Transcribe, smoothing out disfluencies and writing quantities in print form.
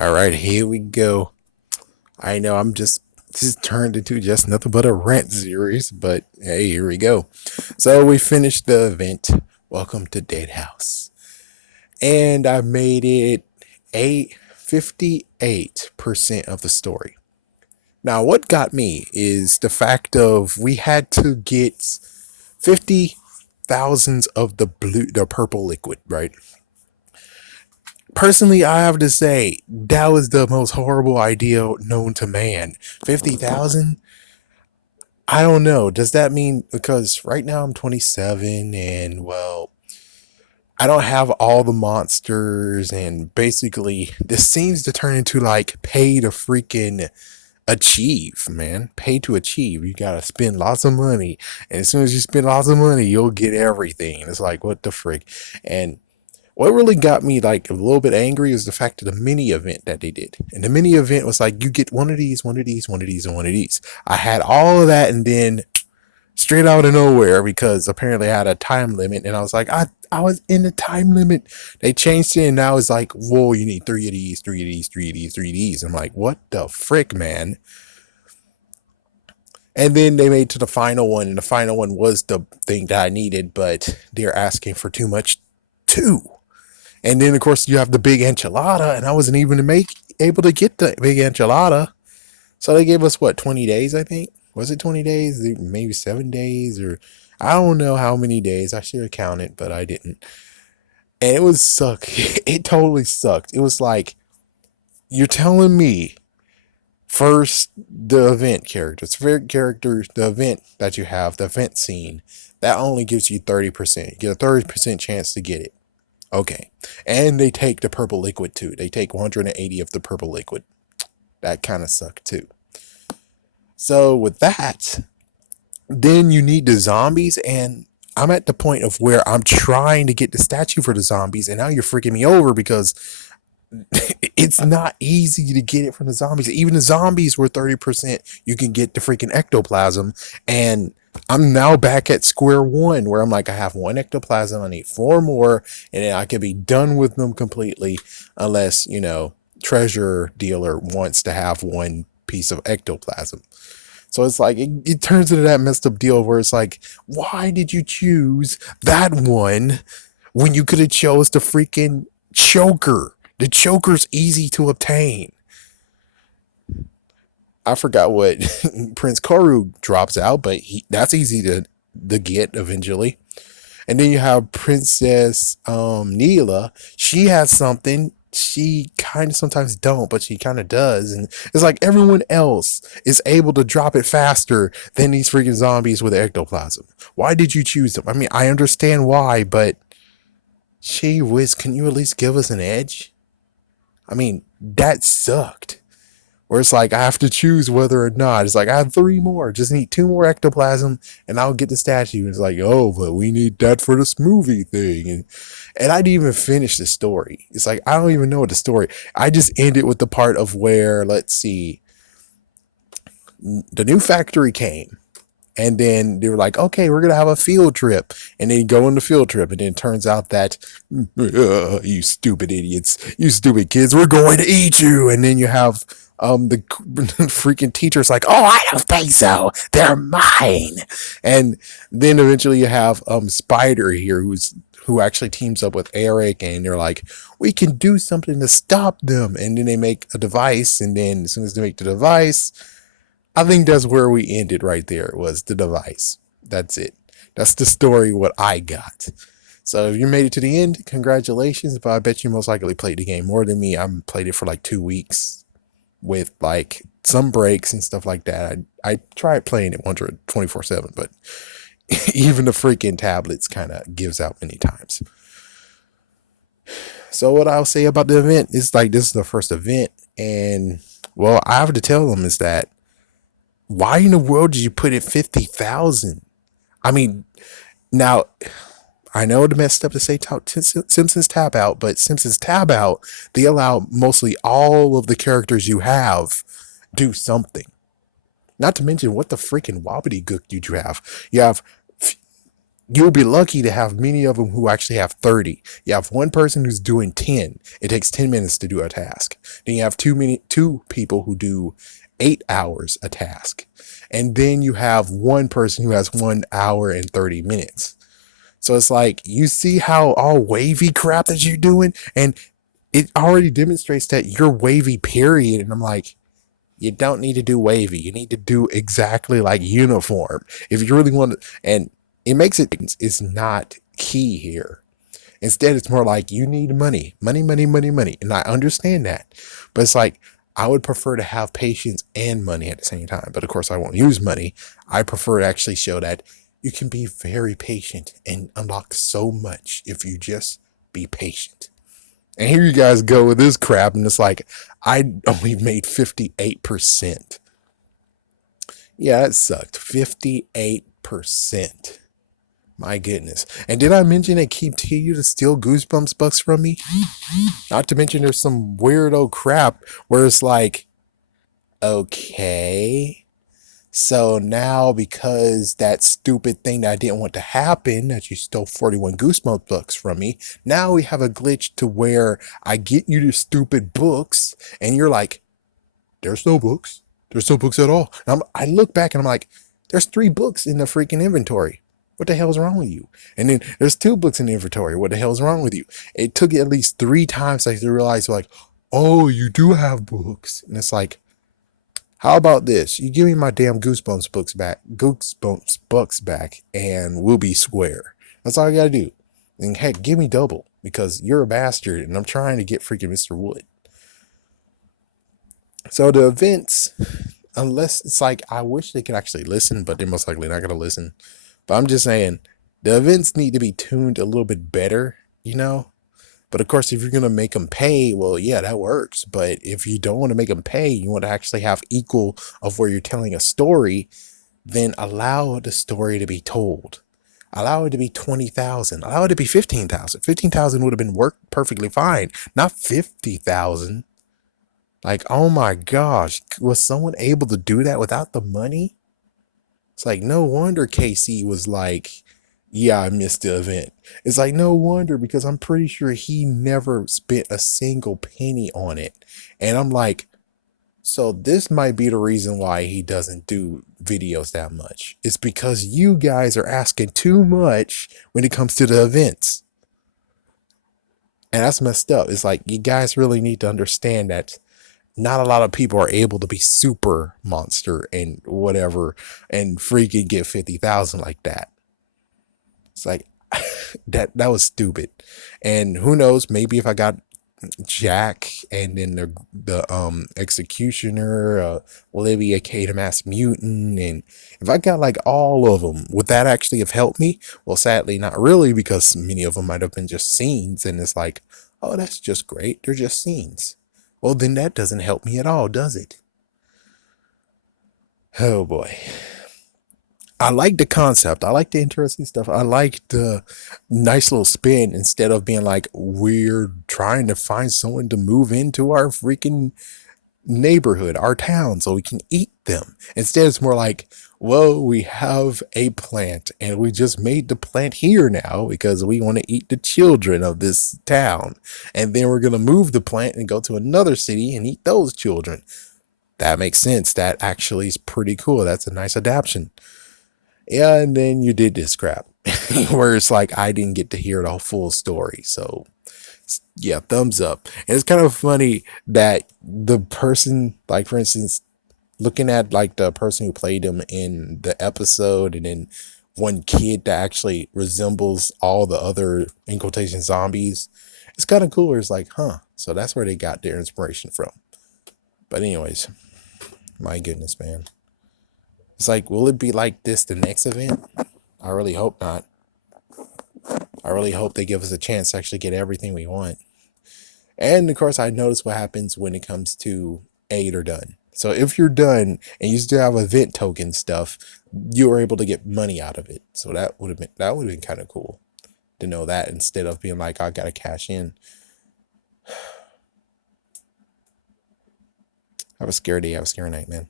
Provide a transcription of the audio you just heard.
All right, here we go. I know I'm just this is turned into just nothing but a rant series, but hey, here we go. So we finished the event. Welcome to Dead House. And I made it 58% of the story. Now, what got me is the fact of we had to get 50 thousands of the purple liquid, right? Personally, I have to say that was the most horrible idea known to man. 50,000? I don't know. Does that mean because right now I'm 27 and well, I don't have all the monsters and basically this seems to turn into like pay to freaking achieve, man. Pay to achieve. You gotta spend lots of money. And as soon as you spend lots of money, you'll get everything. It's like what the frick? And what really got me like a little bit angry is the fact of the mini event that they did. And the mini event was like you get one of these, one of these, one of these, and one of these. I had all of that and then straight out of nowhere because apparently I had a time limit and I was like, I was in the time limit. They changed it and now it's like, whoa, you need three of these, three of these, three of these, three of these. I'm like, what the frick, man? And then they made to the final one, and the final one was the thing that I needed, but they're asking for too much too. And then of course you have the big enchilada, and I wasn't even able to get the big enchilada. So they gave us what 20 days, I think. Was it 20 days? Maybe 7 days, or I don't know how many days. I should have counted, but I didn't. And it was suck. It totally sucked. It was like you're telling me first the event characters, the event that you have, the event scene, that only gives you 30%. You get a 30% chance to get it. Okay. And they take the purple liquid too. They take 180 of the purple liquid. That kind of sucked too. So with that, then you need the zombies, and I'm at the point of where I'm trying to get the statue for the zombies, and now you're freaking me over because it's not easy to get it from the zombies. Even the zombies were 30%. You can get the freaking ectoplasm, and I'm now back at square one where I'm like, I have one ectoplasm, I need four more, and then I could be done with them completely, unless, treasure dealer wants to have one piece of ectoplasm. So it's like it turns into that messed up deal where it's like, why did you choose that one when you could have chose the freaking choker? The choker's easy to obtain. I forgot what Prince Koru drops out, but that's easy to get eventually. And then you have Princess Neela. She has something. She kind of sometimes don't, but she kind of does. And it's like everyone else is able to drop it faster than these freaking zombies with ectoplasm. Why did you choose them? I mean, I understand why, but gee whiz, can you at least give us an edge? I mean, that sucked. Where it's like I have to choose whether or not. It's like I have three more. Just need two more ectoplasm, and I'll get the statue. And it's like, oh, but we need that for the smoothie thing. And I didn't even finish the story. It's like I don't even know the story. I just ended with the part of where, let's see, the new factory came. And then they were like, okay, we're going to have a field trip. And then you go on the field trip. And then it turns out that, you stupid idiots, you stupid kids, we're going to eat you. And then you have the freaking teacher's like, oh, I don't think so. They're mine. And then eventually you have Spider here who actually teams up with Eric. And they're like, we can do something to stop them. And then they make a device. And then as soon as they make the device, I think that's where we ended right there, was the device. That's it. That's the story, what I got. So if you made it to the end, congratulations. But I bet you most likely played the game more than me. I played it for like 2 weeks with like some breaks and stuff like that. I tried playing it 24/7, but even the freaking tablets kind of gives out many times. So what I'll say about the event is like this is the first event, and well, I have to tell them is that why in the world did you put it 50,000? I mean, now I know it's messed up to say Simpsons Tab Out, but Simpsons Tab Out, they allow mostly all of the characters you have do something. Not to mention what the freaking wobbity gook did you have? You have you'll be lucky to have many of them who actually have 30. You have one person who's doing 10. It takes 10 minutes to do a task. Then you have two people who do 8 hours a task. And then you have one person who has 1 hour and 30 minutes. So it's like, you see how all wavy crap that you're doing? And it already demonstrates that you're wavy, period. And I'm like, you don't need to do wavy. You need to do exactly like uniform. If you really want to, and it makes it's not key here. Instead, it's more like you need money, money, money, money, money. And I understand that. But it's like, I would prefer to have patience and money at the same time. But of course, I won't use money. I prefer to actually show that you can be very patient and unlock so much if you just be patient. And here you guys go with this crap, and it's like, I only made 58%. Yeah, that sucked. 58%. My goodness. And did I mention they continue to steal Goosebumps bucks from me? Not to mention there's some weirdo crap where it's like, okay, so now because that stupid thing that I didn't want to happen, that you stole 41 Goosebumps books from me, now we have a glitch to where I get you the stupid books and you're like, there's no books. There's no books at all. And I look back and I'm like, there's 3 books in the freaking inventory. What the hell's wrong with you? And then there's 2 books in the inventory. What the hell's wrong with you? It took at least 3 times like to realize like, oh, you do have books. And it's like, how about this? You give me my damn Goosebumps books back, and we'll be square. That's all you gotta do. And heck, give me double because you're a bastard, and I'm trying to get freaking Mr. Wood. So the events, unless it's like, I wish they could actually listen, but they're most likely not gonna listen. But I'm just saying, the events need to be tuned a little bit better, you know. But of course, if you're going to make them pay, well, yeah, that works. But if you don't want to make them pay, you want to actually have equal of where you're telling a story, then allow the story to be told. Allow it to be 20,000. Allow it to be 15,000. 15,000 would have been worked perfectly fine. Not 50,000. Like, oh my gosh, was someone able to do that without the money? It's like, no wonder Casey was like, yeah, I missed the event. It's like, no wonder, because I'm pretty sure he never spent a single penny on it. And I'm like, so this might be the reason why he doesn't do videos that much. It's because you guys are asking too much when it comes to the events. And that's messed up. It's like, you guys really need to understand that not a lot of people are able to be super monster and whatever and freaking get 50,000 like that. It's like, that was stupid. And who knows, maybe if I got Jack and then the executioner, Olivia K the Mass Mutant, and if I got like all of them, would that actually have helped me? Well, sadly not really, because many of them might have been just scenes, and it's like, oh, that's just great, they're just scenes. Well, then that doesn't help me at all, does it? Oh boy. I like the concept. I like the interesting stuff. I like the nice little spin instead of being like, we're trying to find someone to move into our freaking neighborhood, our town, so we can eat them. Instead, it's more like, whoa, we have a plant and we just made the plant here now because we want to eat the children of this town. And then we're going to move the plant and go to another city and eat those children. That makes sense. That actually is pretty cool. That's a nice adaptation. Yeah, and then you did this crap where it's like I didn't get to hear the full story. So yeah, thumbs up. And it's kind of funny that the person, like for instance, looking at like the person who played him in the episode, and then one kid that actually resembles all the other in quotation zombies. It's kind of cool. It's like, huh? So that's where they got their inspiration from. But anyways, my goodness, man. It's like, will it be like this the next event? I really hope not. I really hope they give us a chance to actually get everything we want. And of course, I notice what happens when it comes to 8 or done. So if you're done and you still have event token stuff, you were able to get money out of it. So that would have been kind of cool to know that, instead of being like, I gotta cash in. Have a scary day. Have a scary night, man.